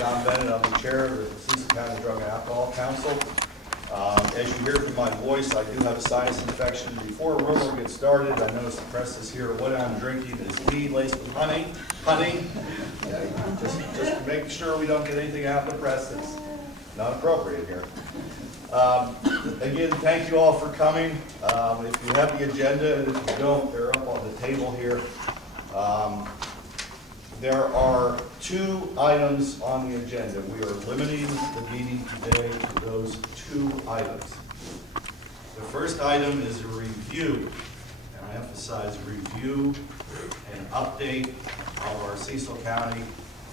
John Bennett. I'm the chair of the Cecil County Drug and Alcohol Council. As you hear from my voice, I do have a sinus infection. Before a rumor gets started, I noticed the press is here. What I'm drinking is tea laced with honey. Just to make sure we don't get anything out of the press that's not appropriate here. Again, thank you all for coming. If you have the agenda, and if you don't, they're up on the table here. There are 2 items on the agenda. We are limiting the meeting today to those 2 items. The first item is a review, and I emphasize review and update of our Cecil County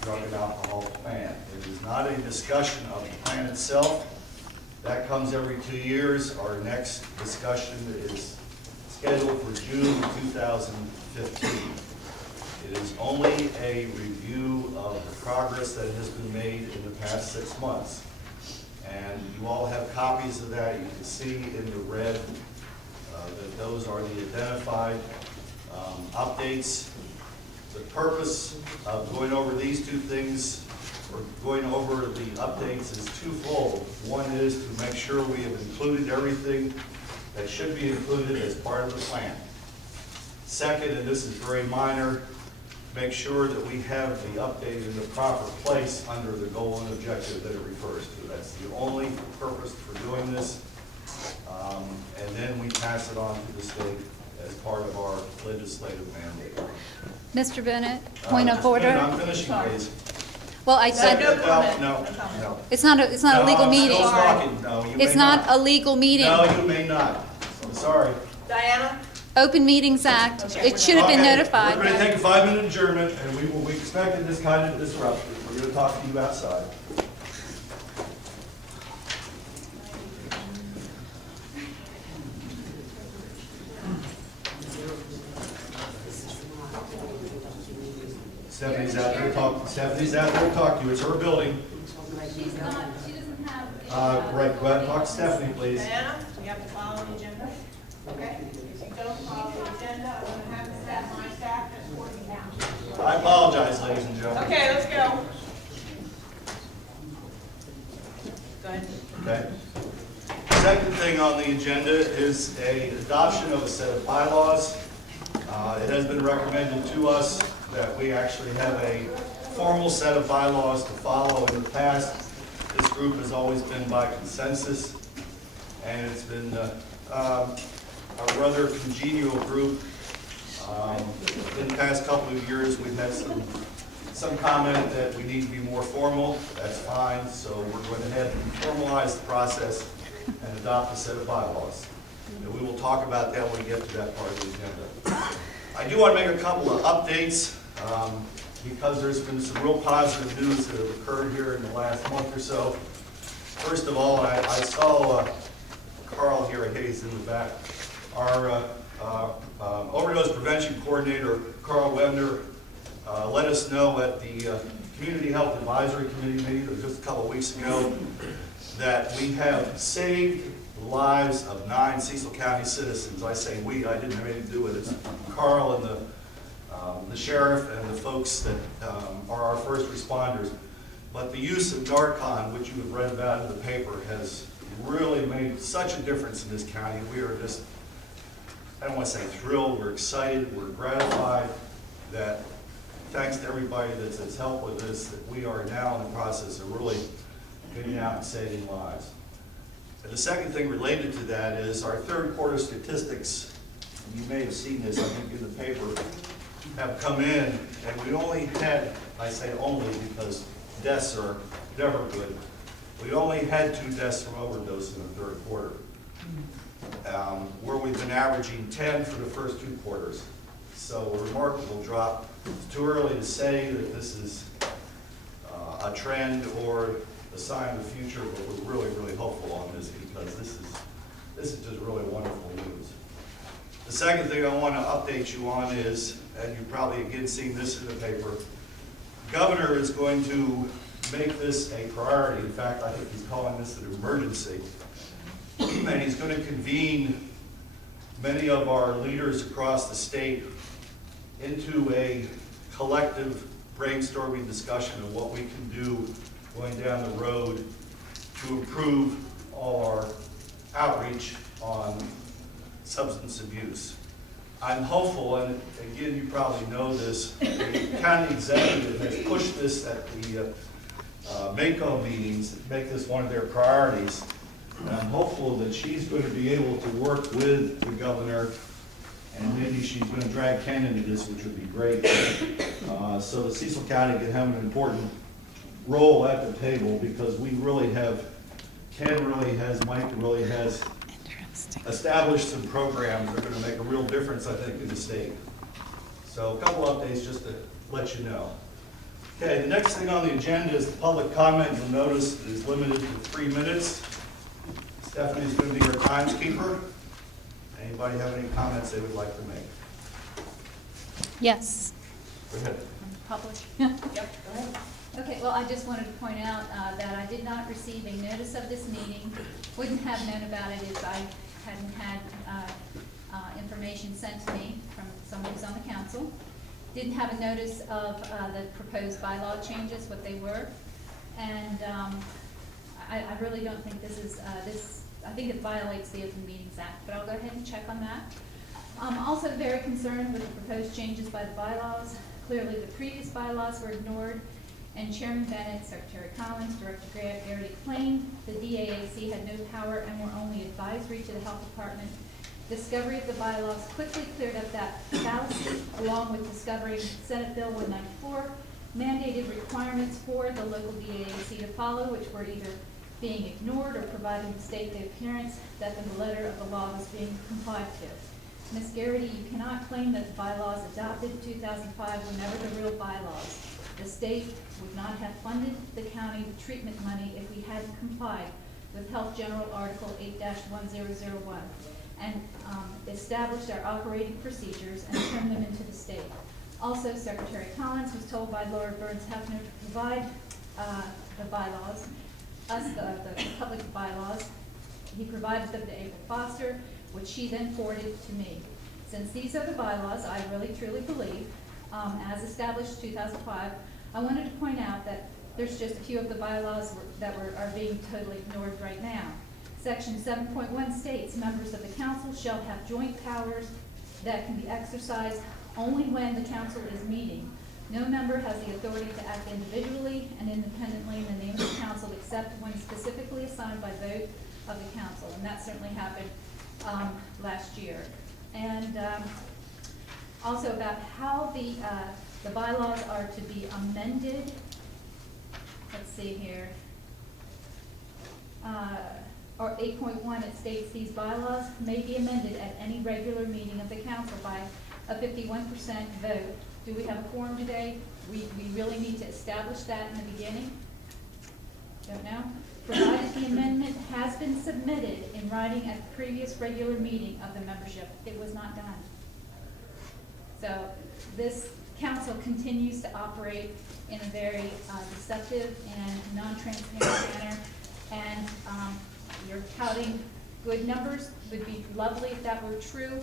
drug and alcohol plan. It is not a discussion of the plan itself. That comes every 2 years. Our next discussion is scheduled for June 2015. It is only a review of the progress that has been made in the past 6 months. And you all have copies of that. You can see in the red that those are the identified updates. The purpose of going over these 2 things, or going over the updates, is twofold. One is to make sure we have included everything that should be included as part of the plan. Second, and this is very minor, make sure that we have the update in the proper place under the goal and objective that it refers to. That's the only purpose for doing this. And then we pass it on to the state as part of our legislative mandate. Mr. Bennett, point of order. I'm finishing, please. Well, I said No. it's not a legal meeting. Still talking. No, you It's may not a legal meeting. No, you may not. I'm sorry. Diana? Open Meetings Act. It should have been notified. We're going to take a 5-minute adjournment, and we expected this kind of disruption. We're going to talk to you outside. Stephanie's out there to talk. Stephanie's out there to talk to you. It's her building. She's not. She doesn't have. Right. Go ahead and talk to Stephanie, please. Diana, you have to follow the agenda. Okay? If you don't follow the agenda, I'm going to have to staff my staff that's working now. I apologize, ladies and gentlemen. Okay, let's go. Go ahead. Okay. Second thing on the agenda is a adoption of a set of bylaws. It has been recommended to us that we actually have a formal set of bylaws to follow. In the past, this group has always been by consensus, and it's been a rather congenial group. In the past couple of years, we've had some comment that we need to be more formal. That's fine, so we're going ahead and formalize the process and adopt a set of bylaws. And we will talk about that when we get to that part of the agenda. I do want to make a couple of updates because there's been some real positive news that have occurred here in the last month or so. First of all, I saw Carl here, he's in the back. Our overdose prevention coordinator, Carl Webner, let us know at the Community Health Advisory Committee meeting just a couple of weeks ago that we have saved the lives of 9 Cecil County citizens. I say we, I didn't have anything to do with it. It's Carl and the sheriff and the folks that are our first responders. But the use of Narcan, which you have read about in the paper, has really made such a difference in this county. We are just, I don't want to say thrilled, we're excited, we're gratified that thanks to everybody that's helped with this, that we are now in the process of really getting out and saving lives. And the second thing related to that is our third quarter statistics. You may have seen this, I think, in the paper, have come in, and we only had, I say only because deaths are never good, we only had 2 deaths from overdose in the third quarter, where we've been averaging 10 for the first 2 quarters. So a remarkable drop. It's too early to say that this is a trend or a sign of the future, but we're really, really hopeful on this because this is just really wonderful news. The second thing I want to update you on is, and you've probably again seen this in the paper, the governor is going to make this a priority. In fact, I think he's calling this an emergency. And he's going to convene many of our leaders across the state into a collective brainstorming discussion of what we can do going down the road to improve all our outreach on substance abuse. I'm hopeful, and again, you probably know this, the county executive has pushed this at the MACO meetings, make this one of their priorities. And I'm hopeful that she's going to be able to work with the governor, and maybe she's going to drag Ken into this, which would be great. So that Cecil County can have an important role at the table, because we really have, Ken really has, Mike really has established some programs that are going to make a real difference, I think, in the state. So a couple updates just to let you know. Okay, the next thing on the agenda is the public comment. You'll notice it is limited to 3 minutes. Stephanie's going to be your timekeeper. Anybody have any comments they would like to make? Yes. Go ahead. Public. Yep, go ahead. Okay, well, I just wanted to point out that I did not receive a notice of this meeting. Wouldn't have known about it if I hadn't had information sent to me from someone who's on the council. Didn't have a notice of the proposed bylaw changes, what they were. And I really don't think this is, I think it violates the Open Meetings Act, but I'll go ahead and check on that. I'm also very concerned with the proposed changes by the bylaws. Clearly, the previous bylaws were ignored, and Chairman Bennett, Secretary Collins, Director Garrity claimed the DAAC had no power and were only advisory to the Health Department. Discovery of the bylaws quickly cleared up that fallacy, along with discovering Senate Bill 194 mandated requirements for the local DAAC to follow, which were either being ignored or providing the state the appearance that the letter of the law was being complied to. Ms. Garrity, you cannot claim that the bylaws adopted in 2005 were never the real bylaws. The state would not have funded the county with treatment money if we hadn't complied with Health General Article 8-1001 and established our operating procedures and turned them into the state. Also, Secretary Collins was told by Laura Burns-Hefner to provide the bylaws, the public bylaws. He provided them to April Foster, which she then forwarded to me. Since these are the bylaws, I really truly believe, as established in 2005, I wanted to point out that there's just a few of the bylaws that are being totally ignored right now. Section 7.1 states members of the council shall have joint powers that can be exercised only when the council is meeting. No member has the authority to act individually and independently in the name of the council except when specifically assigned by vote of the council, and that certainly happened last year. And also about how the bylaws are to be amended. Let's see here. Or 8.1, it states these bylaws may be amended at any regular meeting of the council by a 51% vote. Do we have a quorum today? We really need to establish that in the beginning. Don't know. Provided the amendment has been submitted in writing at the previous regular meeting of the membership, it was not done. So this council continues to operate in a very deceptive and non-transparent manner, and you're touting good numbers. Would be lovely if that were true.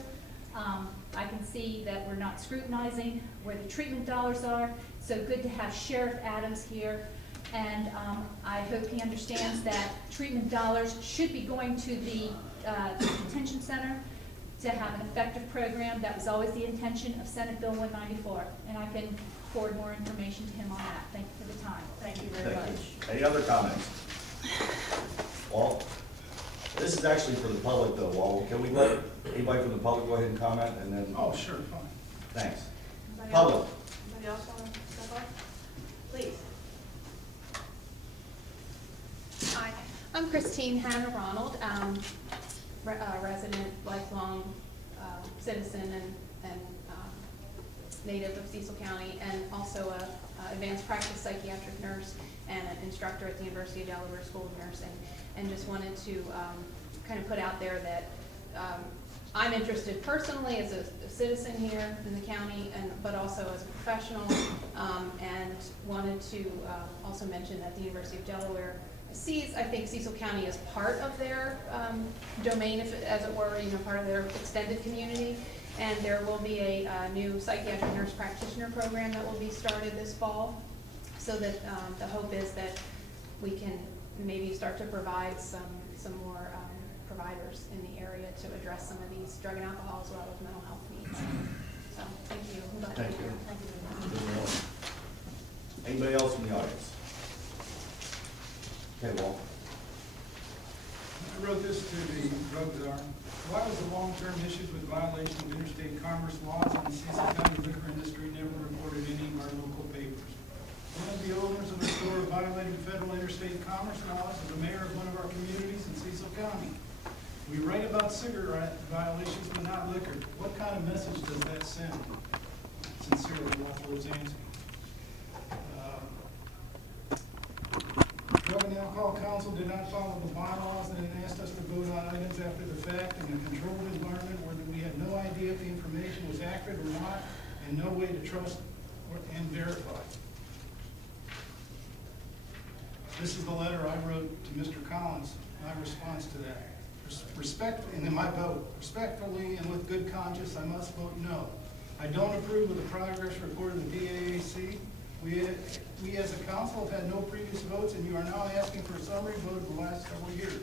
I can see that we're not scrutinizing where the treatment dollars are, so good to have Sheriff Adams here. And I hope he understands that treatment dollars should be going to the detention center to have an effective program. That was always the intention of Senate Bill 194. And I can forward more information to him on that. Thank you for the time. Thank you very much. Any other comments? Walt? This is actually for the public though, Walt. Can we let anybody from the public go ahead and comment and then? Oh, sure, fine. Thanks. Anybody Public. else? Anybody else want to step up? Please. Hi, I'm Christine Hannah Ronald, resident, lifelong citizen and native of Cecil County, and also a advanced practice psychiatric nurse and an instructor at the University of Delaware School of Nursing. And just wanted to kind of put out there that I'm interested personally as a citizen here in the county, but also as a professional, and wanted to also mention that the University of Delaware sees, I think, Cecil County as part of their domain, as it were, part of their extended community. And there will be a new psychiatric nurse practitioner program that will be started this fall. So that the hope is that we can maybe start to provide some more providers in the area to address some of these drug and alcohol as well as mental health needs. So, thank you. I'm glad Thank you're you. here. Thank you. Anybody else from the audience? Okay, Walt. I wrote this to the drug czar. Why was the long-term issues with violation of interstate commerce laws in the Cecil County liquor industry never reported in any of our local papers? One of the owners of a store violating federal interstate commerce laws is the mayor of one of our communities in Cecil County. We write about cigarette violations, but not liquor. What kind of message does that send? Sincerely, Walter Rosansky. Drug and Alcohol Council did not follow the bylaws and asked us to vote on items after the fact in a controlled environment where we had no idea if the information was accurate or not, and no way to trust and verify. This is the letter I wrote to Mr. Collins, my response to that. And in my vote, respectfully and with good conscience, I must vote no. I don't approve of the progress report of the DAAC. We as a council have had no previous votes, and you are now asking for a summary vote of the last several years.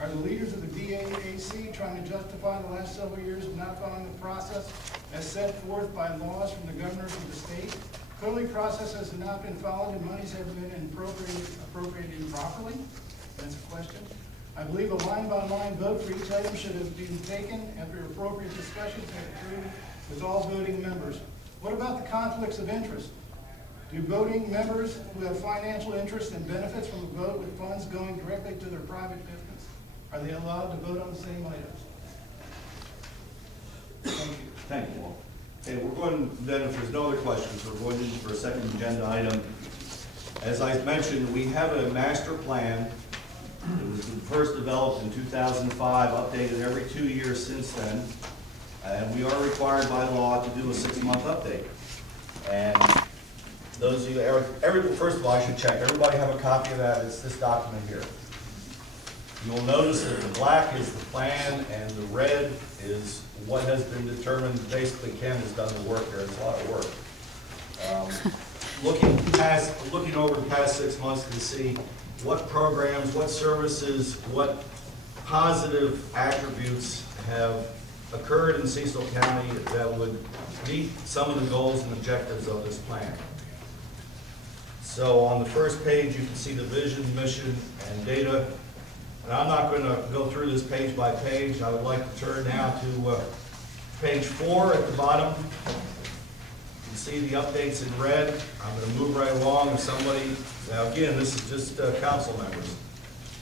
Are the leaders of the DAAC trying to justify the last several years of not following the process as set forth by laws from the governors of the state? Clearly, process has not been followed and monies have been appropriated improperly. That's a question. I believe a line-by-line vote for each item should have been taken after appropriate discussions and approved with all voting members. What about the conflicts of interest? Do voting members who have financial interest and benefits from a vote with funds going directly to their private business, are they allowed to vote on the same items? Thank you. Thank you, Walt. Okay, we're going, then if there's no other questions, we're going in for a second agenda item. As I mentioned, we have a master plan. It was first developed in 2005, updated every 2 years since then. And we are required by law to do a 6-month update. And those of you, first of all, I should check, everybody have a copy of that? It's this document here. You'll notice that the black is the plan and the red is what has been determined. Basically, Ken has done the work here. It's a lot of work. Looking over the past 6 months to see what programs, what services, what positive attributes have occurred in Cecil County that would meet some of the goals and objectives of this plan. So on the first page, you can see the vision, mission, and data. And I'm not going to go through this page by page. I would like to turn now to page 4 at the bottom. You can see the updates in red. I'm going to move right along. If somebody, now again, this is just council members.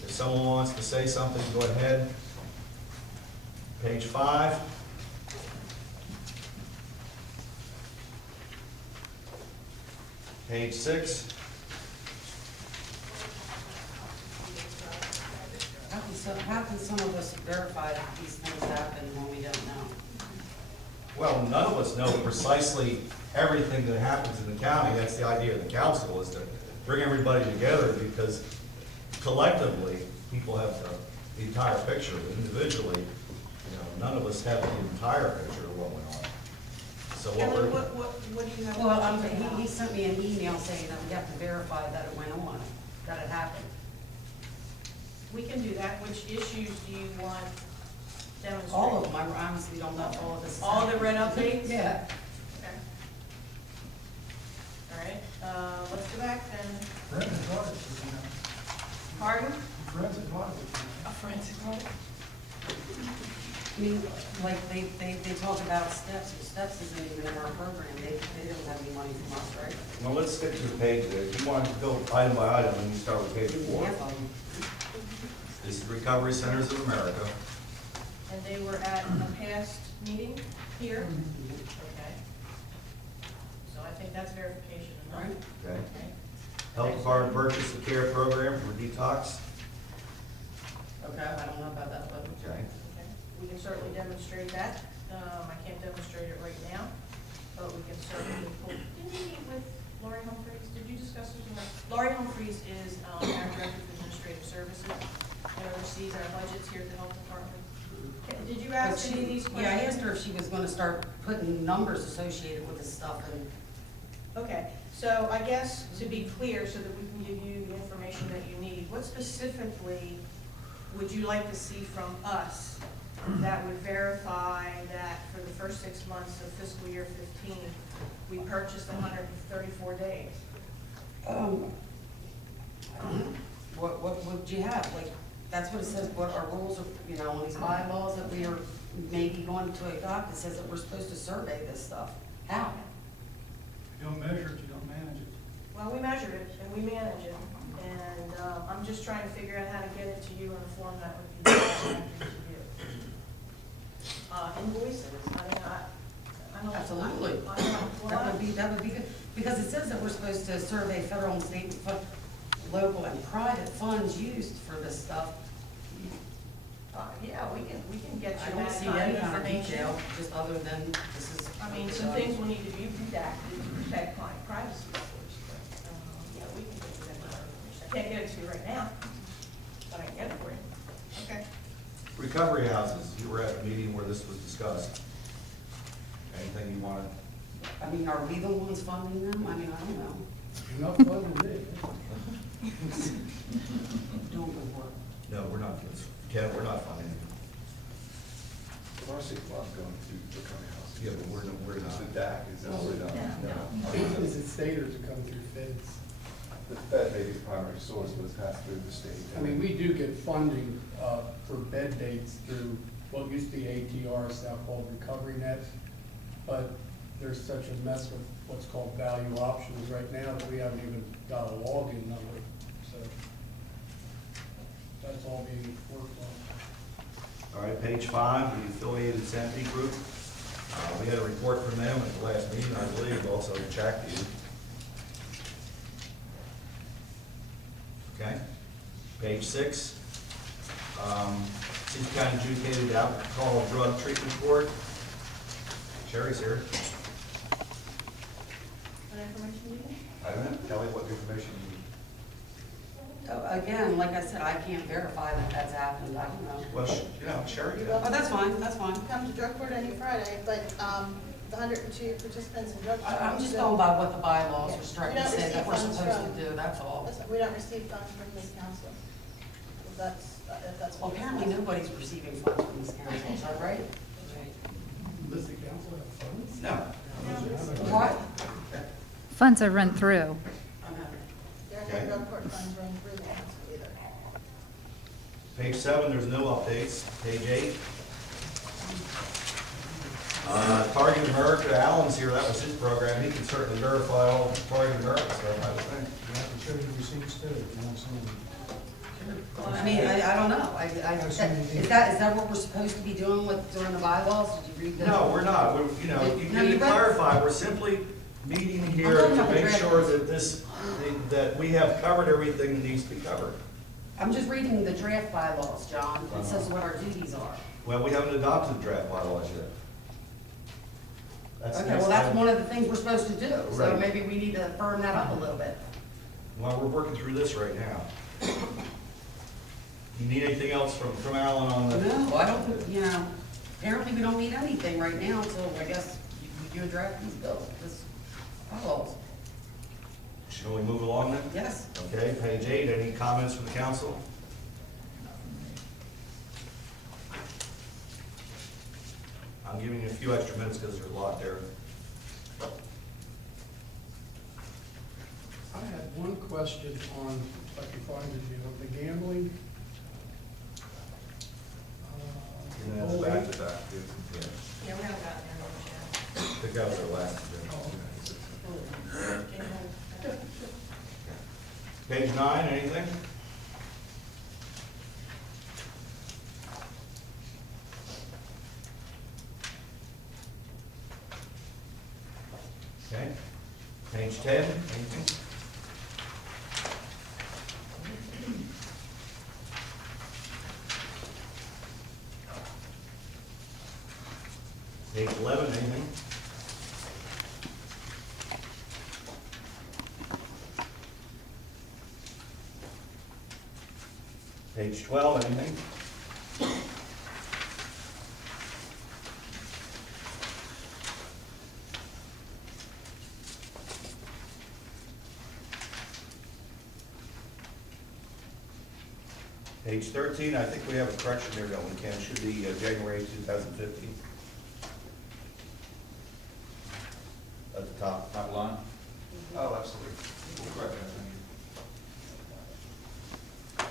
If someone wants to say something, go ahead. Page 5. Page 6. How can some of us verify that these things happen when we don't know? Well, none of us know precisely everything that happens in the county. That's the idea of the council, is to bring everybody together, because collectively, people have the entire picture. Individually, none of us have the entire picture of what went on. So Kelly, what do you have? Well, he sent me an email saying that we have to verify that it went on, that it happened. We can do that. Which issues do you want demonstrated? All of them, I honestly don't know if all of this. is All the happening. red updates? Yeah. Okay. All right, let's go back then. Forensic audit, Pardon? forensic audit. A forensic audit? I mean, like, they talk about steps, but steps isn't even in our program. They don't have any money from us, right? Well, let's stick to the page there. If you want to go item by item, then you start with page 4. Half of them. This is Recovery Centers of America. And they were at a past meeting here? Okay. So I think that's verification enough. Right. Okay. Okay. Health Department Purchase of Care Program for detox. Okay, I don't know about that, but. Okay. Okay. We can certainly demonstrate that. I can't demonstrate it right now, but we can certainly pull. Did you meet with Laurie Humphreys? Did you discuss this with her? Laurie Humphreys is our Director of Administrative Services and oversees our budgets here at the Health Department. Did you But ask any of these questions? Yeah, I asked her if she was gonna start putting numbers associated with this stuff, and Okay, so I guess to be clear, so that we can give you the information that you need, what specifically would you like to see from us that would verify that for the first 6 months of fiscal year 15, we purchased 134 days? What would you have? Like, that's what it says, what our rules are, you know, on these bylaws that we are maybe going to adopt, it says that we're supposed to survey this stuff. How? You don't measure it, you don't manage it. Well, we measure it and we manage it, and I'm just trying to figure out how to get it to you in a form that would be satisfactory to you. Invoices, I mean, I don't. Absolutely. I don't, well, That would be good, because it says that we're supposed to survey federal and state, local and private funds used for this stuff. yeah, we can get I you don't that see kind any of kind of information. detail, just other than this is. I mean, some things will need to be redacted to protect client privacy, of course, but, yeah, we can get you that kind of information. I can't get it to you right now, but I can get it for you. Okay. Recovery houses, you were at the meeting where this was discussed. Anything you wanted? I mean, are we the ones funding them? I mean, I don't know. Enough fun to live. Doing good work. No, we're not, Ken, we're not funding it. Varsity club going to recovery house. Yeah, but we're not. It's the Daac, is that what it is? Is it state or does it come through feds? The Fed may be the primary source, but it's passed through the state. I mean, we do get funding for bed dates through what used to be ATR, it's now called Recovery Net. But there's such a mess with what's called value options right now that we haven't even got a login number. So that's all being worked on. All right, page 5, the affiliated entity group. We had a report from them at the last meeting, I believe, also checked you. Okay. Page 6, Seaton County adjudicated alcohol drug treatment court. Sherry's here. What information do you need? I don't know, Kelly, what information Again, like I said, I can't verify that that's happened, I don't know. Well, Sherry. Oh, that's fine, that's fine. Come to drug court any Friday, but the 102 participants in drug court. I'm just going by what the bylaws Yeah. restrict We don't and say that we're receive funds supposed from- to do, that's all. We don't receive funds from this council. If that's Well, what. apparently nobody's receiving funds from this council, is that right? Does the council have funds? No. What? Funds are run through. There are Okay. no drug court funds running through the council either. Page 7, there's no updates. Page 8. Target America, Alan's here, that was his program, he can certainly verify all Target America stuff, I would think. You have to show your receipts too, if you want some. I mean, I don't know, is that what we're supposed to be doing during the bylaws? Did you read that? No, we're not, you No, need you to read- clarify, we're simply meeting here talking to about make the sure draft. that we have covered everything that needs to be covered. I'm just reading the draft bylaws, John, it says what our duties are. Well, we haven't adopted the draft bylaws yet. That's Okay, next well, that's time. one of the things we're supposed to do, so Right. maybe we need to firm that up a little bit. Well, we're working through this right now. You need anything else from Alan on the? No, I don't, you know, apparently we don't need anything right now until, I guess, you draft these bills, this bylaws. Shall we move along then? Yes. Okay, page 8, any comments from the council? I'm giving you a few extra minutes because there's a lot there. I had one question on, if I can find it, the gambling. And then it's back to that. Yeah. Yeah, we haven't gotten there much I think that was our last agenda. yet. Page 9, anything? Okay. Page 10, anything? Page 11, anything? Page 12, anything? Page 13, I think we have a correction there, don't we, Ken? Should be January 2015. At the top. Top line? Oh, absolutely. We'll correct that, thank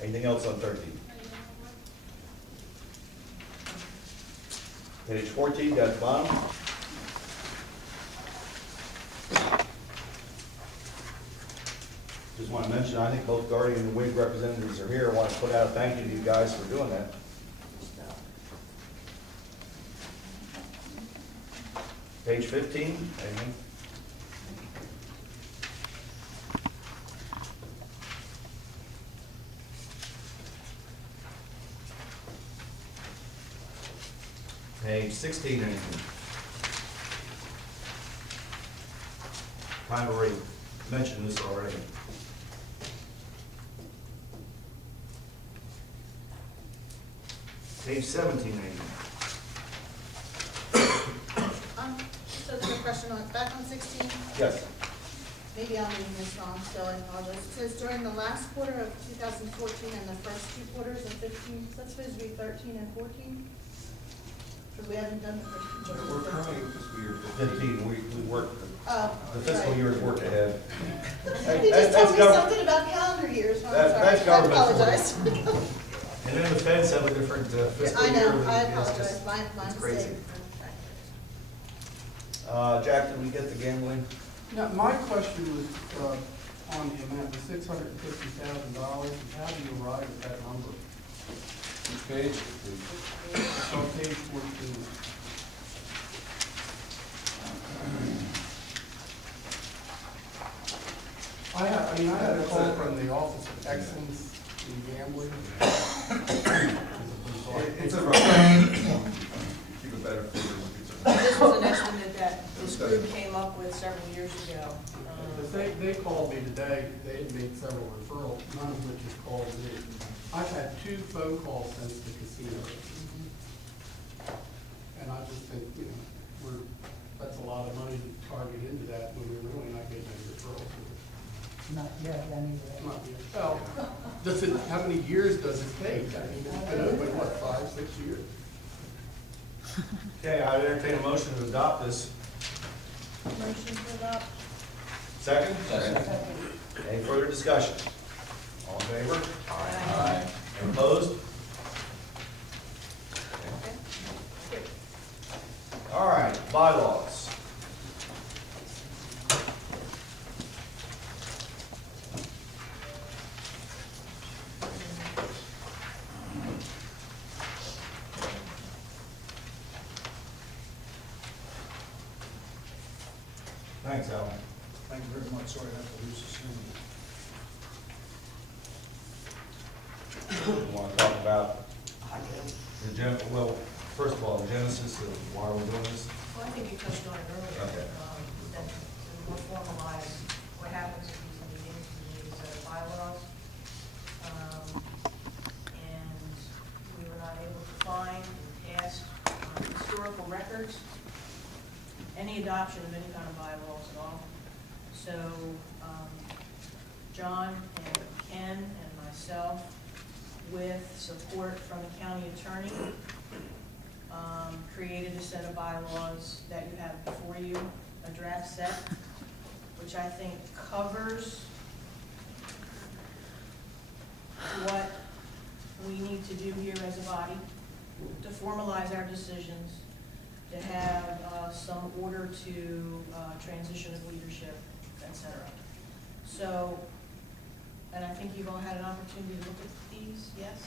you. Anything else on 13? Page 14, down at the bottom. Just want to mention, I think both Guardian and WIG representatives are here. I want to put out a thank you to you guys for doing that. Page 15, anything? Page 16, anything? Kind of already mentioned this already. Page 17, anything? So there's a question on, back on 16, Yes. maybe I'm reading this wrong, so I apologize. It says during the last quarter of 2014 and the first two quarters of 15, so that's supposed to be 13 and 14? Because we haven't done the first two We're quarters. currently in fiscal year 15, we worked, Oh, the fiscal right. year is worked ahead. He just told me That's something about calendar years, so I'm That's sorry. I government for you. apologize. And then the feds have a different fiscal I year. know, I It's just- apologize, my it's mistake. crazy. Jack, did we get the gambling? Now, my question was, on the amount, the $650,000, how do you arrive at that number? Which page? It's on page 14. I had a call from the Office of Excellence in Gambling. It's a rough. Keep a better figure. This was an estimate that this group came up with several years ago. They called me today, they had made several referrals, none of which has called me. I've had 2 phone calls since the casino. And I just think, that's a lot of money to target into that when we're really not getting any referrals. Not yet, anyway. Not yet. Well, how many years does it take? I mean, it's been open, what, 5, 6 years? Okay, I entertain a motion to adopt this. Motion to adopt. Second? Any further discussion? All in favor? Aye. Any opposed? All right, bylaws. Thanks, Alan. Thank you very much, sorry I have to lose this soon. We want to talk about well, first of all, the genesis of why we're doing this. Well, I think you touched on it earlier. Okay. That to more formalize what happens at these meetings, we need a set of bylaws. And we were not able to find and ask historical records, any adoption of any kind of bylaws at all. So, John and Ken and myself, with support from the county attorney, created a set of bylaws that you have before you, a draft set, which I think covers what we need to do here as a body, to formalize our decisions, to have some order to transition of leadership, et cetera. So, and I think you've all had an opportunity to look at these, yes?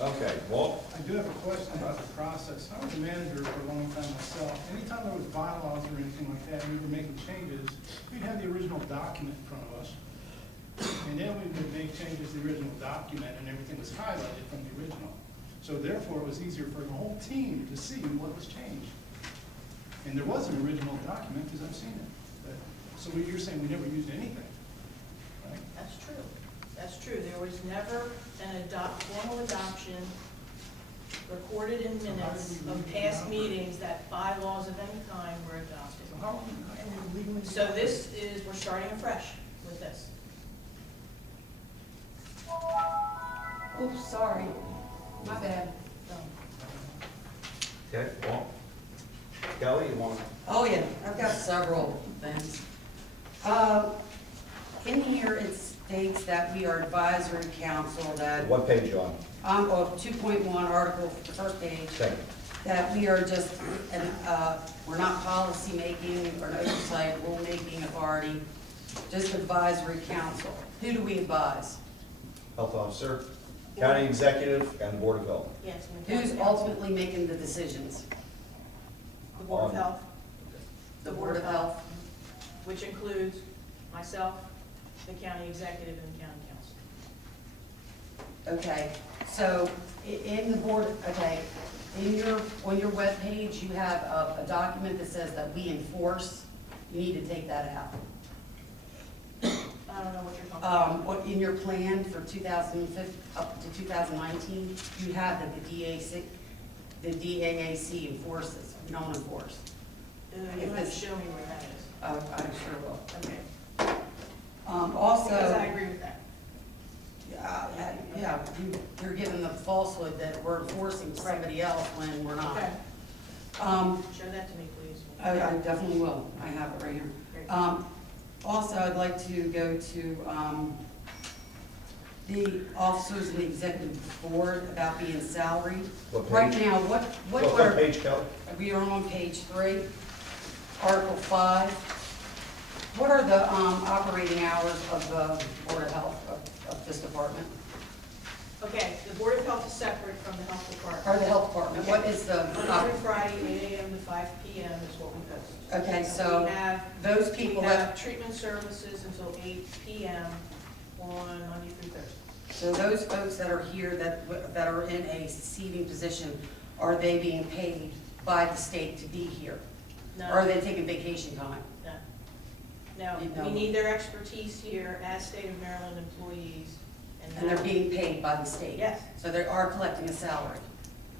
Okay, Walt? I do have a question about the process. I was a manager for a long time myself. Anytime there was bylaws or anything like that, we were making changes, we'd have the original document in front of us. And then we would make changes to the original document and everything was highlighted from the original. So therefore, it was easier for the whole team to see what was changed. And there was an original document, because I've seen it. So you're saying we never used anything, right? That's true. That's true. There was never an formal adoption recorded in minutes of past meetings that bylaws of any kind were adopted. So how are we legally? So this is, we're starting afresh with this. Oops, sorry, my bad. Okay, well, Kelly, you want to? Oh, yeah, I've got several things. In here, it states that we are advisory council, that, What page you on? of 2.1 article, the first page, Second. that we are just, we're not policy making or an oversight, rulemaking authority, just advisory council. Who do we advise? Health officer, county executive, and board of health. Yes, and the county Who's council, ultimately making the decisions? the Board of on- Health, The Board of Health? which includes myself, the county executive, and the county council. Okay, so in the board, okay, on your webpage, you have a document that says that we enforce. You need to take that out. I don't know what you're talking about. What, in your plan for 2015, up to 2019, you have that the DAAC enforces, we don't enforce. You have to show me where that is. I sure will. Okay. Also. Because I agree with that. Yeah, you're giving the falsehood that we're enforcing somebody else when we're not. Okay. Um, Show that to me, please. I definitely will, I have it right here. Great. Also, I'd like to go to, the officers in the executive board about being salaried. What Right page? now, what What are, page, Kelly? we are on page 3, Article 5. What are the, operating hours of the Board of Health, of this department? Okay, the Board of Health is separate from the Health Department. Or the health department, what is the? Monday through Friday, 8 AM to 5 PM is what we post. Okay, so We have, those people we that, have treatment services until 8 PM on Monday through Thursday. so those folks that are here that are in a seating position, are they being paid by the state to be here? No. Or are they taking vacation time? No, You know. we need their expertise here as State of Maryland employees. And they're being paid by the state? Yes. So they are collecting a salary?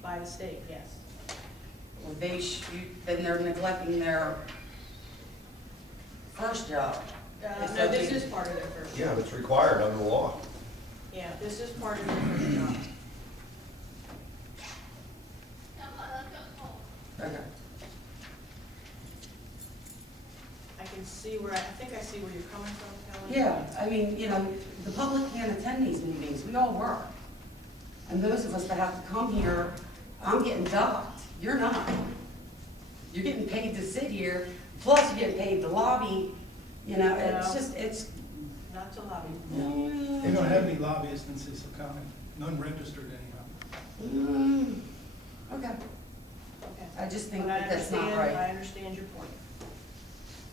By the state, yes. Well, then they're neglecting their first job. If No, they're this being- is part of their first Yeah, job. it's required under law. Yeah, this is part of their first job. Okay. I can see where, I think I see where you're coming from, Kelly. Yeah, I mean, you know, the public can't attend these meetings, we all work. And those of us that have to come here, I'm getting docked, you're not. You're getting paid to sit here, plus you're getting paid to lobby, you know, it's No. just, it's. Not to lobby. We don't have any lobbyists in Cecil County, none registered anyhow. Okay, Okay. I just think But I that that's not understand, I right. understand your point.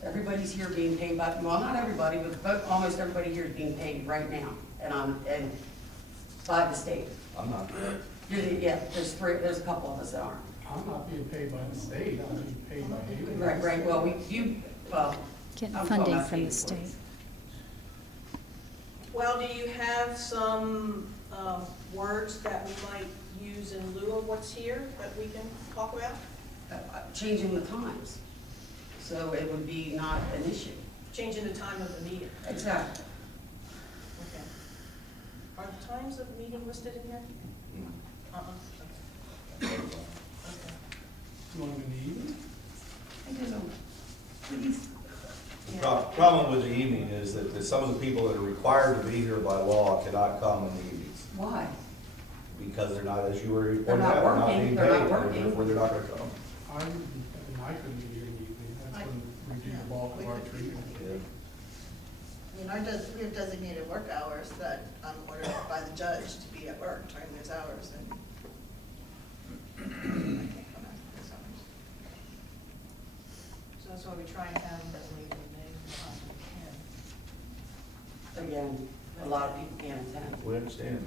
Everybody's here being paid by, well, not everybody, but almost everybody here is being paid right now, and by the state. I'm not. Yeah, there's a couple of us that aren't. I'm not being paid by the state, I'm being paid by Haven. Right, well, Getting I'm funding talking from the about state. Well, do you have some words that we might use in lieu of what's here that we can talk about? Changing the times, so it would be not an issue. Changing the time of the meeting. Exactly. Okay. Are the times of the meeting listed in here? Okay. You want them in the evening? Please. The problem with the evening is that some of the people that are required to be here by law cannot come in the evenings. Why? Because they're not, as you were They're pointing not out, they're not working, being they're not paid, working. therefore they're not gonna come. I couldn't be here in the evening, that's when we do the bulk of our treatment. Yeah. I mean, we have designated work hours that I'm ordered by the judge to be at work during those hours, and I can't come after those hours. So that's why we try and have them designated in May as possibly can. Again, a lot of people can't attend. We understand.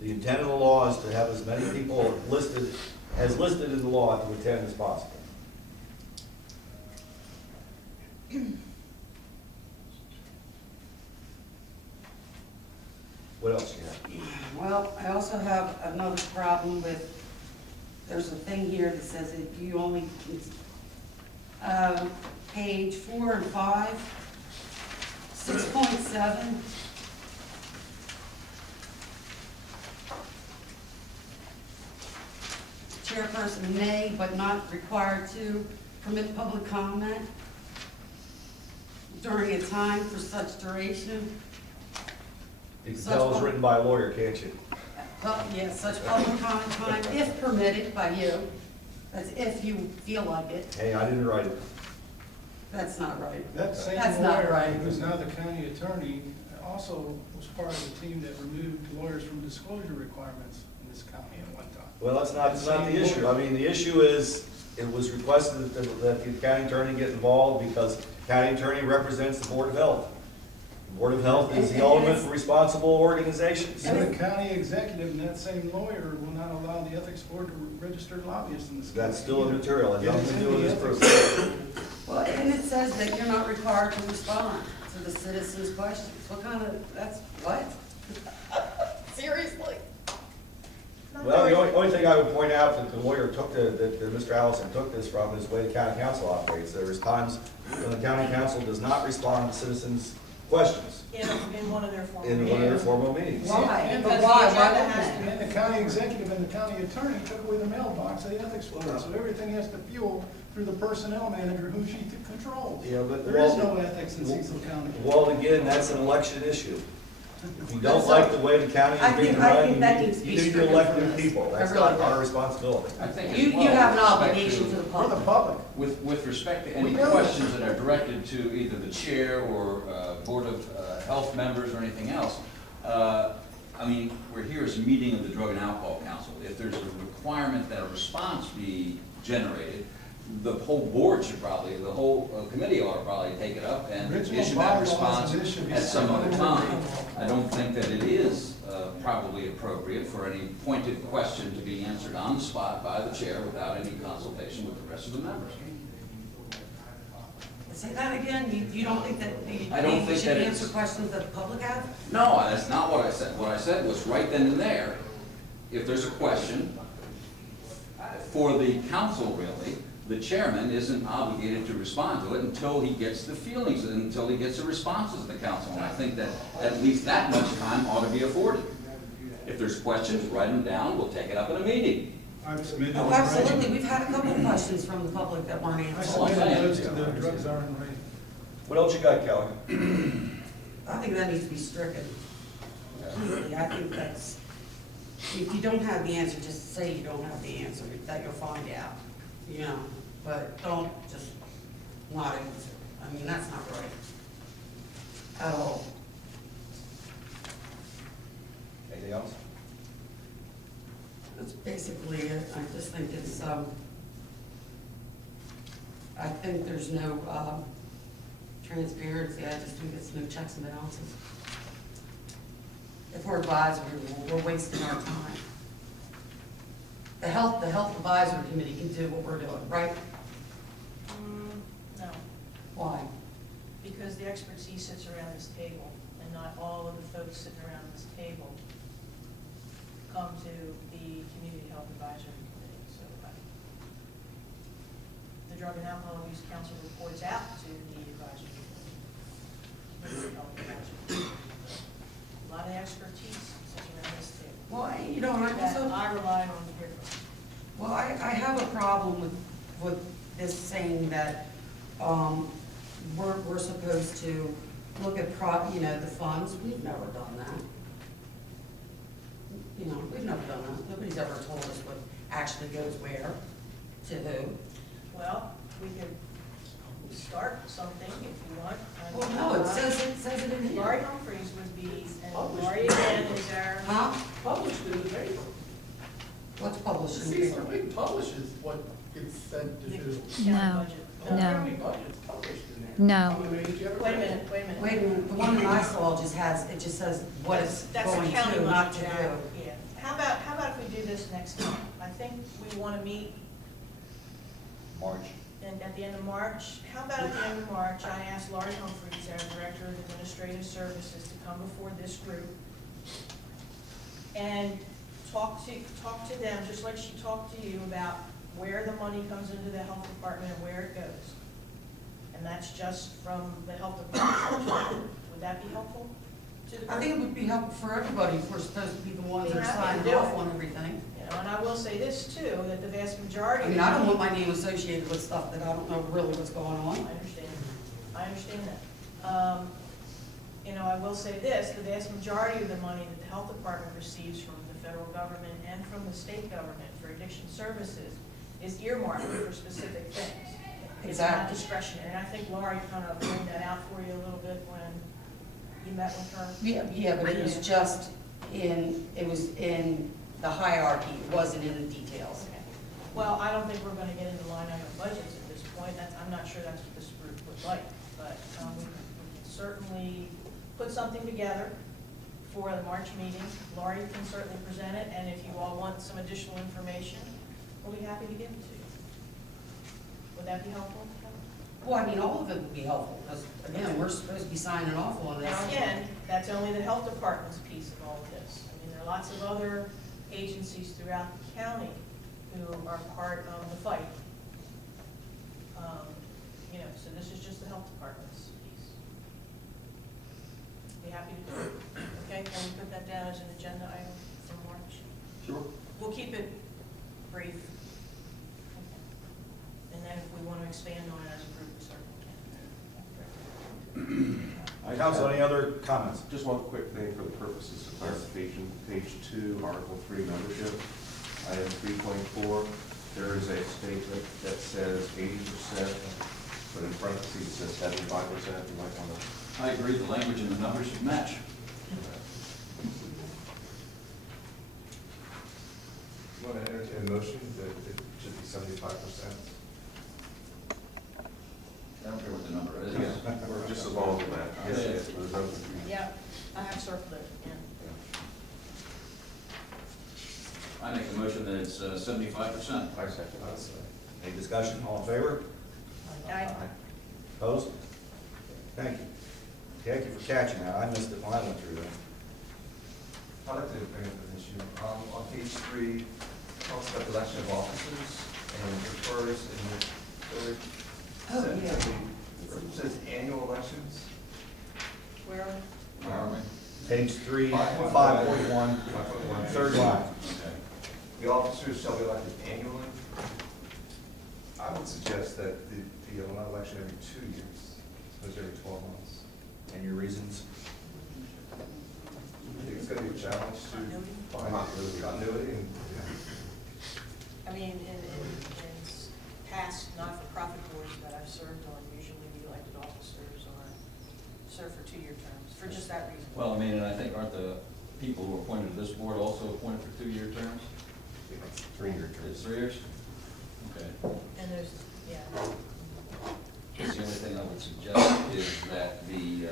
The intent of the law is to have as many people listed in the law to attend as possible. What else do you have? Well, I also have another problem with there's a thing here that says that you only, it's, page 4 and 5, 6.7. Chairperson may, but not required to, permit public comment during a time for such duration. You can tell it's written by a lawyer, can't you? Yes, such public comment time, if permitted by you, that's if you feel like it, Hey, I didn't write it. that's not right. That same That's not lawyer, right. who's now the county attorney, also was part of the team that removed lawyers from disclosure requirements in this county at one time. Well, that's not the issue. I mean, the issue is, it was requested that the county attorney get involved because the county attorney represents the Board of Health. The Board of Health is the ultimate responsible organization. And the county executive and that same lawyer will not allow the ethics board to register lobbyists in this county. That's still immaterial, it has nothing to do with this It's person. Well, and it says that you're not required to respond to the citizens' questions. What kind of, that's, what? Seriously? Well, the only thing I would point out that the lawyer took, that Mr. Allison took this from is the way the county council operates. There is times when the county council does not respond to citizens' questions In one of their formal in one of their formal meetings. Why? And But the why? agenda Why has wouldn't they? And the county executive and the county attorney took away the mailbox of the ethics board, so everything has to fuel through the personnel manager who she controls. Yeah, but- There is no ethics in Cecil County. Well, again, that's an election issue. If you don't like the way the county I is being think- I run, think that needs to you be need to stricken elect from new this. people. That's I really not do. our responsibility. I think You, as well, you have an with respect obligation to the For the public. public. With respect to any We do. questions that are directed to either the chair or Board of Health members or anything else, I mean, we're here as a meeting of the Drug and Alcohol Council. If there's a requirement that a response be generated, the whole board should probably, the whole committee ought to probably take it up and Original issue that bylaws response and issue at some other these- time. I don't think that it is probably appropriate for any pointed question to be answered on the spot by the chair without any consultation with the rest of the members. Say that again, you don't think that I don't you think should that answer it's- questions that the public have? No, that's not what I said. What I said was right then and there, if there's a question, for the council really, the chairman isn't obligated to respond to it until he gets the feelings, until he gets the responses of the council. And I think that at least that much time ought to be afforded. If there's questions, write them down, we'll take it up in a meeting. I've submitted. Oh, absolutely, we've had a couple of questions from the public that weren't I answered. submitted those to the drug czar and Ray. What else you got, Kelly? I think that needs to be stricken. Completely, I think that's, if you don't have the answer, just say you don't have the answer, that you'll find out, you know, but don't just not answer. I mean, that's not right. At all. Anything else? That's basically it. I just think it's, I think there's no, transparency. I just think it's no checks and balances. If we're advisory, we're wasting our time. The health advisory committee can do what we're doing, right? No, Why? because the expertise sits around this table, and not all of the folks sitting around this table come to the Community Health Advisory Committee, so the Drug and Alcohol Use Council reports out to the advisory committee. Community Health Advisory Committee. A lot of expertise sits around this table. Well, you know, I That also, I rely on to hear from. well, I have a problem with this saying that, we're supposed to look at the funds. We've never done that. You know, we've never done that. Nobody's ever told us what actually goes where, to who. Well, we could start something if you want. Well, no, it says it in here. Laurie Humphreys would be, and Laurie again is our, Huh? Published in the paper. What's published in the Cecil, paper? we publishes what gets sent to the do. county No. budget. The No. county budget's published in there. No. On the page, you ever Wait a read it? minute, wait a minute. Wait a minute, the one that I saw just says what it's That's going a county to, not to budget, do. Jared. Yeah. How about if we do this next time? I think we want to meet March. and at the end of March. How about at the end of March, I asked Laurie Humphreys, our Director of Administrative Services, to come before this group and talk to them, just like she talked to you about where the money comes into the health department and where it goes. And that's just from the health department. Would that be helpful to the group? I think it would be helpful for everybody if we're supposed to be the ones that are We have to signing do off it. on everything. You know, and I will say this too, that the vast majority. I mean, I don't want my name associated with stuff that I don't know really what's going on. I understand that. You know, I will say this, the vast majority of the money that the health department receives from the federal government and from the state government for addiction services is earmarked for specific things. It's not Exactly. discretionary, and I think Laurie kind of laid that out for you a little bit when you met with her. Yeah, but it was just it was in the hierarchy, it wasn't in the details. Okay. Well, I don't think we're gonna get into line item budgets at this point, I'm not sure that's what this group would like, but we can certainly put something together for the March meeting. Laurie can certainly present it, and if you all want some additional information, we'll be happy to give it to you. Would that be helpful? Well, I mean, all of it would be helpful, because again, we're supposed to be signing off on this. Now, again, that's only the health department's piece of all of this. I mean, there are lots of other agencies throughout the county who are part of the fight. You know, so this is just the health department's piece. Be happy to do it. Okay, can we put that down as an agenda item for March? Sure. We'll keep it brief. Okay. And then if we want to expand on it as a group, we certainly can. Council, any other comments? Just one quick thing for the purposes of clarification. Page 2, Article 3, membership, item 3.4, there is a statement that says 80%, but in parentheses it says 75%. You might want to. I agree, the language and the numbers should match. You want to entertain a motion that it should be 75%? I don't care what the number is. Or just as long as it matches? Yes. Yes, there's no confusion. Yeah, I have circled it, yeah. I make a motion that it's 75%. I second that. Any discussion? All in favor? Aye. Opposed? Thank you. Thank you for catching that. I missed it when I went through that. I'd like to bring up an issue. On page 3, talks about the election of officers and refers in the third Oh, sentence, yeah. it says annual elections. Where are we? Where are we? Page 3, 5.1, 5.1. third line. Okay. The officers shall be elected annually. I would suggest that the election every 2 years, opposed to every 12 months. And your reasons? I think it's going to be a challenge to find continuity and. I mean, in past not-for-profit boards that I've served on, usually the elected officers serve for 2-year terms, for just that reason. Well, I mean, and I think aren't the people who are appointed to this board also appointed for 2-year terms? 3-year It's 3 years? Okay. And there's, yeah, The only thing I would suggest is that the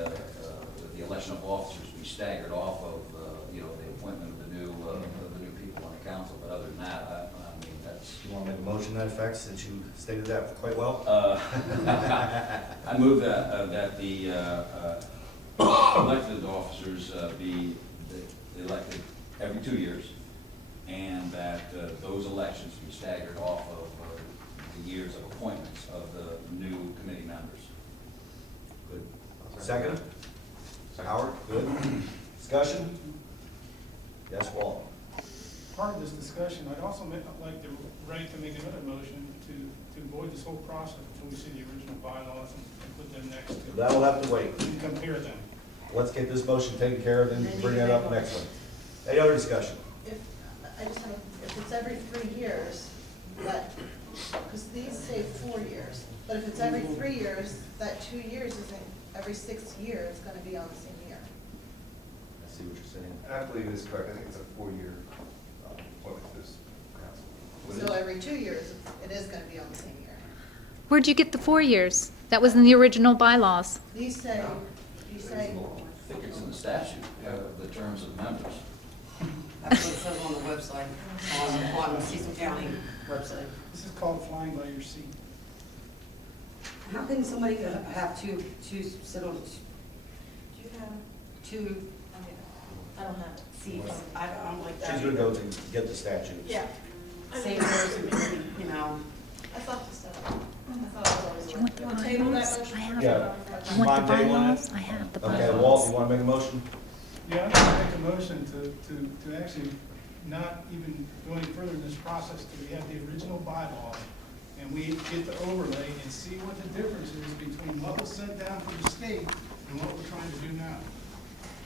election of officers be staggered off of, the appointment of the new people on the council, but other than that, I mean, that's. You want to make a motion to that effect, since you stated that quite well? I move that the elected officers be elected every 2 years, and that those elections be staggered off of the years of appointments of the new committee members. Good. Second? Howard, good. Discussion? Yes, Walt? Part of this discussion, I'd also like the right to make another motion to avoid this whole process until we see the original bylaws and put them next to That'll have to wait. and compare them. Let's get this motion taken care of, then Then you bring can that up make next one. one. Any other discussion? If it's every 3 years, because these say 4 years, but if it's every 3 years, that 2 years isn't, every 6th year is gonna be on the same year. I see what you're saying. And I believe it is correct. I think it's a 4-year appointment to this council. So every 2 years, it is gonna be on the same year. Where'd you get the 4 years? That was in the original bylaws. These say, you say, I think it's in the statute, the terms of members. That's what it says on the website, on the Cecil County website. This is called flying by your seat. How can somebody have two sit on do you have, two I don't have it. seats. I don't like that. She's gonna go to get the statutes. Yeah. Same person, you know. I thought this stuff, I thought it was always. Do you want the We'll table that bylaws? motion. I have Yeah. You want the Mind tabling it? bylaws? I have the bylaws. Okay, Walt, you wanna make a motion? Yeah, I'm gonna make a motion to actually not even go any further in this process till we have the original bylaws and we get the overlay and see what the difference is between what was sent down from the state and what we're trying to do now.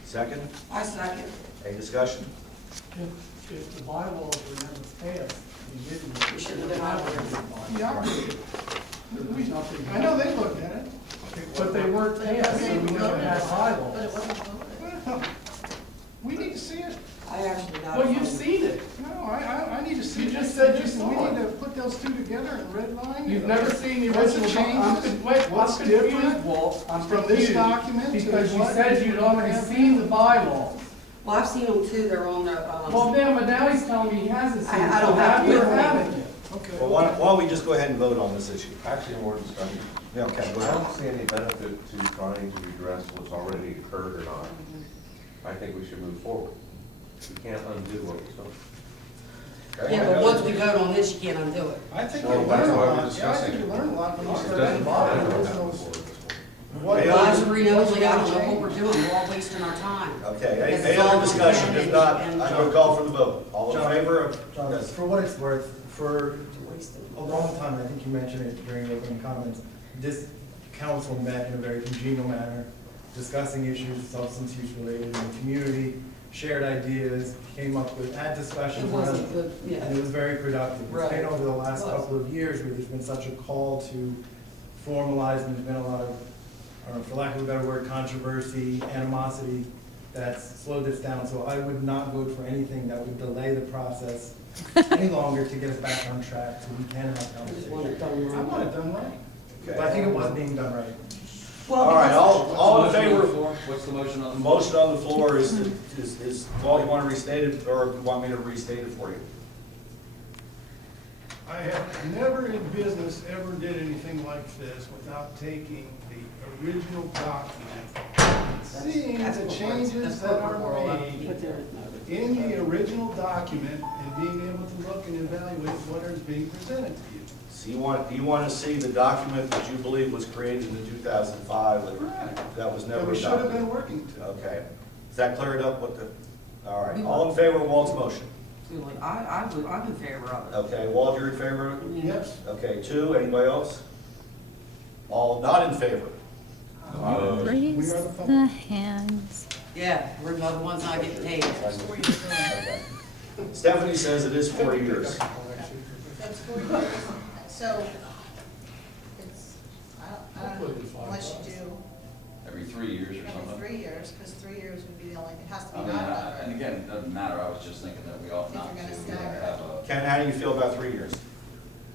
Second? I second. Any discussion? If the bylaws were never passed, We should have been out of here. Yeah, there's nothing. I know they looked at it. But they weren't passed, so we never had But it bylaws. wasn't voted. Well, we need to see it. I actually got. Well, it you've from- seen it. No, I need to see. You it. just said you We saw need it. to put those two together in red line. You've never seen the What's the original. changes? Wait, I'm What's confused, different Walt. I'm from this confused. document to Because you what said you'd we already have seen the now? bylaws. Well, I've seen them too, they're on the, Well, then, but now he's telling me he hasn't seen it. I don't So have you to or wait. haven't you? Okay. Well, why don't we just go ahead and vote on this issue? Actually, more discussion. Yeah, okay, go I ahead. don't see any benefit to trying to redress what's already occurred or not. I think we should move forward. We can't undo what was done. Okay. yeah, but once we vote on this, you can't undo it. I think you Well, learn that's a why we're lot. Yeah, I discussing think you it. learn a lot when you It start doesn't reading bother the me. originals. Any Advisory other- only, I don't know what we're doing, we're all wasting our time. Okay, Because any it's all other discussion? on If the not, and- I'm gonna call for the vote. All in John, favor of? John, Yes. for what it's worth, for Wasted. a long time, I think you mentioned it during the opening comments, this council met in a very congenial manner, discussing issues, substance use related in the community, shared ideas, came up with, had discussions. It wasn't good, And yeah. it was very productive. It's been Right. over the last It was. couple of years where there's been such a call to formalize, and there's been a lot of, I don't know, for lack of a better word, controversy, animosity, that's slowed this down. So I would not vote for anything that would delay the process any longer to get us back on track, so we can have I just want it conversation. done I right. want it done right. Okay. But I think it was being done right. Well, All right, because- all in What's the motion on favor? the floor? What's the motion on The the floor? motion on the floor is, Walt, you want to restate it, or you want me to restate it for you? I have never in business ever did anything like this without taking the original document, seeing That's the what we're- changes that's that what we're all are about. made in the original document and being able to look and evaluate what is being presented to you. So you want to see the document that you believe was created in 2005, that was That never we should have adopted? been working to. Okay. Is that cleared up what the, all right, all in favor of Walt's motion? I'm in favor of it. Okay, Walt, you're in favor of it? Yes. Okay, two, anybody else? All not in favor? Raise are the the hands. Yeah, we're the ones not getting paid. Okay. Stephanie says it is 4 years. That's 4 years, so it's, I don't know, unless you do Every 3 years or every something? 3 years, because 3 years would be the only, it has to I be mean, not and done. again, it doesn't matter, I was just thinking that we ought If not you're to gonna stagger it. have a, Ken, how do you feel about 3 years?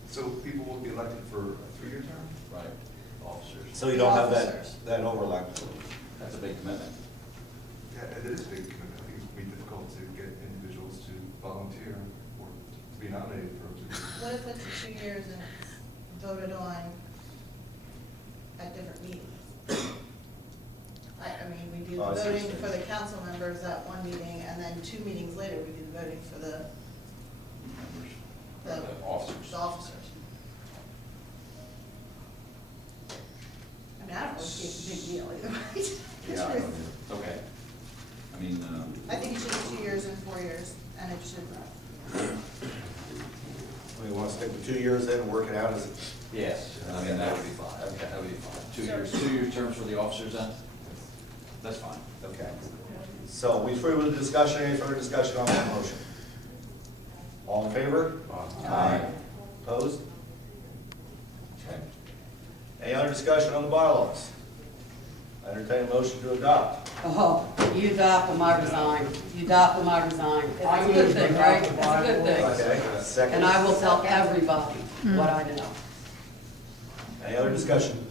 So people will be elected for a 3-year term? right, officers. So you don't have that, Officers. that overlap? That's a big commitment. Yeah, it is a big commitment. I think it would be difficult to get individuals to volunteer or to be nominated for a 2 years. What if it's 2 years and it's voted on at different meetings? I mean, we do Oh, I the see what you're voting saying. for the council members at one meeting, and then 2 meetings later, we do the voting for the The officers. officers. I mean, I don't really see it's a big deal either way. Yeah, I don't- okay. I mean, I think it should be 2 years and 4 years, and it should, We want to stick with 2 years then and work it out as, yes, I mean, that would be fine, that would be fine. 2 year terms for the officers then? That's fine. okay. So we through with the discussion, any further discussion on that motion? All in favor? Aye. Opposed? Okay. Any other discussion on the bylaws? I entertain a motion to adopt. Oh, you adopt them, I resign. You adopt them, I resign. It's a good thing, right? It's a good thing. Okay, second. And I will tell everybody what I know. Any other discussion?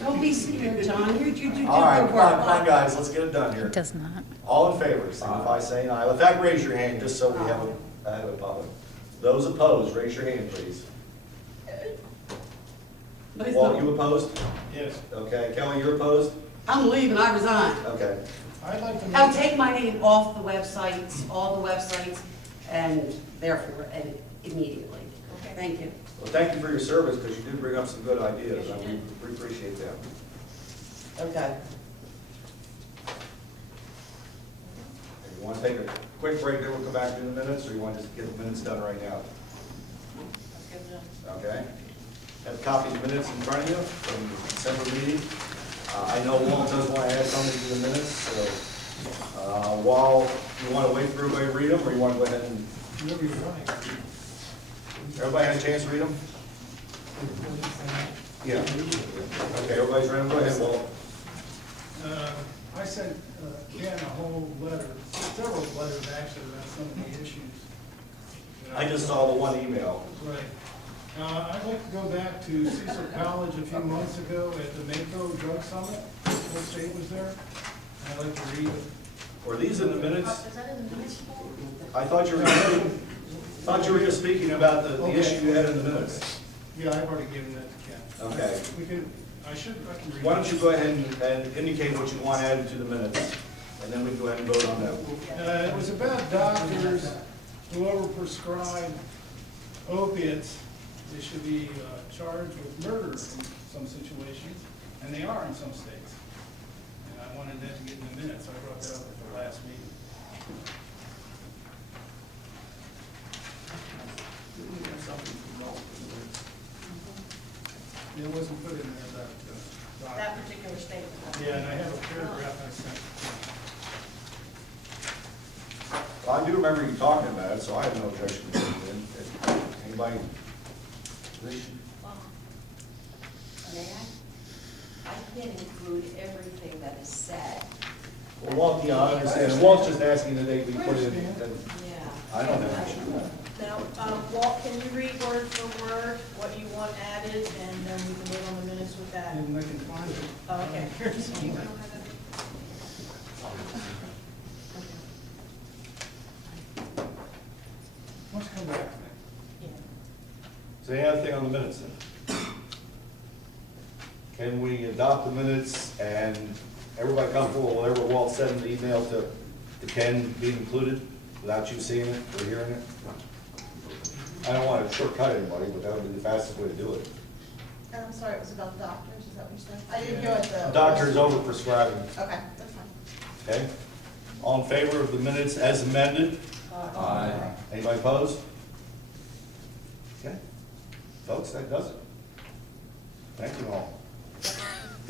Don't be scared, John, you do good All right, come on, come on, work. guys, let's get it done here. It does not. All in favor, signify by saying aye. In fact, raise your hand, just so we have a public. Those opposed, raise your hand, please. Walt, you opposed? Yes. Okay, Kelly, you're opposed? I'm leaving, I resign. Okay. I'd like to Oh, make, take my name off the websites, all the websites, and therefore, and immediately. Okay. Thank you. Well, thank you for your service, because you did bring up some good ideas. We appreciate that. Okay. You want to take a quick break, then we'll come back to the minutes, or you want to just get the minutes done right now? Let's get it done. Okay? Have copies of minutes in front of you from the December meeting. I know Walt does want to add something to the minutes, so while you want to wait for everybody to read them, or you want to go ahead and, whatever you like. everybody had a chance to read them? Yeah. Okay, everybody's ready, go ahead, Walt. I sent Ken a whole letter, several letters actually, about some of the issues. I just saw the one email. Right. I'd like to go back to Cecil College a few months ago at the Mako Drug Summit. The whole state was there. I'd like to read it. Were these in the minutes? Is that in the minutes? I thought you were just speaking about the issue you had in the minutes. Yeah, I've already given that to Ken. Okay. We can, I can read it. Why don't you go ahead and indicate what you want added to the minutes, and then we can go ahead and vote on that. It was about doctors who overprescribe opiates. They should be charged with murder in some situations, and they are in some states. And I wanted that to get in the minutes, so I brought that up at the last meeting. It wasn't put in there about That particular statement. yeah, and I have a paragraph I sent. Well, I do remember you talking about it, so I have no objection to it. Anybody? May I? I can't include everything that is said. Well, Walt, yeah, I understand. And Walt's just asking that they be put in. Yeah. I don't have an issue with that. Now, Walt, can you read word for word what you want added, and then we can vote on the minutes with that? And I can find it. Oh, okay. Why don't you come back to me? Yeah. So any other thing on the minutes then? Can we adopt the minutes and everybody comfortable with whatever Walt said in the email to Ken be included without you seeing it or hearing it? I don't want to shortcut anybody, but that would be the fastest way to do it. I'm sorry, it was about doctors, is that what you said? I didn't hear what the. Doctors overprescribing, Okay, that's fine. okay? All in favor of the minutes as amended? Aye. Anybody opposed? Okay. Folks, that does it. Thank you all.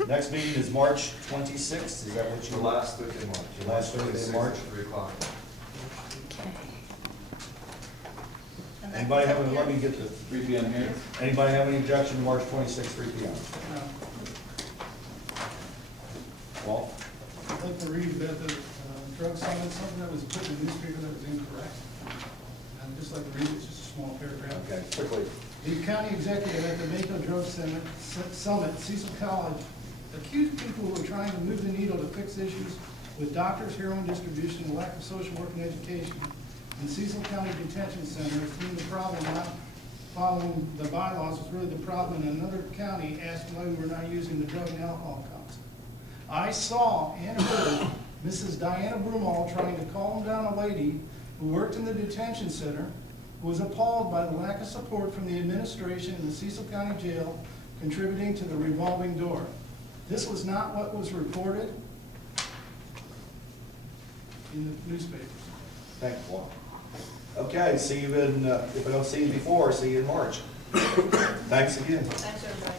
Next meeting is March 26th, is that what The you? last Thursday in March. The last Thursday in March? 3 o'clock. And that- Anybody have any, let me get the, 3 p.m. here? anybody have any objection to March 26th, 3 p.m.? Walt? I'd like to read about the drug summit, something that was put in the newspaper that was incorrect. I'd just like to read it, it's just a small paragraph. Okay, quickly. The county executive at the Mako Drug Summit, Cecil College, accused people who were trying to move the needle to fix issues with doctors, heroin distribution, and lack of social work and education in Cecil County Detention Center, assumed the problem not following the bylaws was really the problem, and another county asked why we were not using the drug and alcohol concept. I saw and heard Mrs. Diana Broomell trying to calm down a lady who worked in the detention center, who was appalled by the lack of support from the administration in the Cecil County Jail, contributing to the revolving door. This was not what was reported in the newspapers. Thank you, Walt. Okay, see you in, if I don't see you before, see you in March. Thanks again. Thanks, everybody.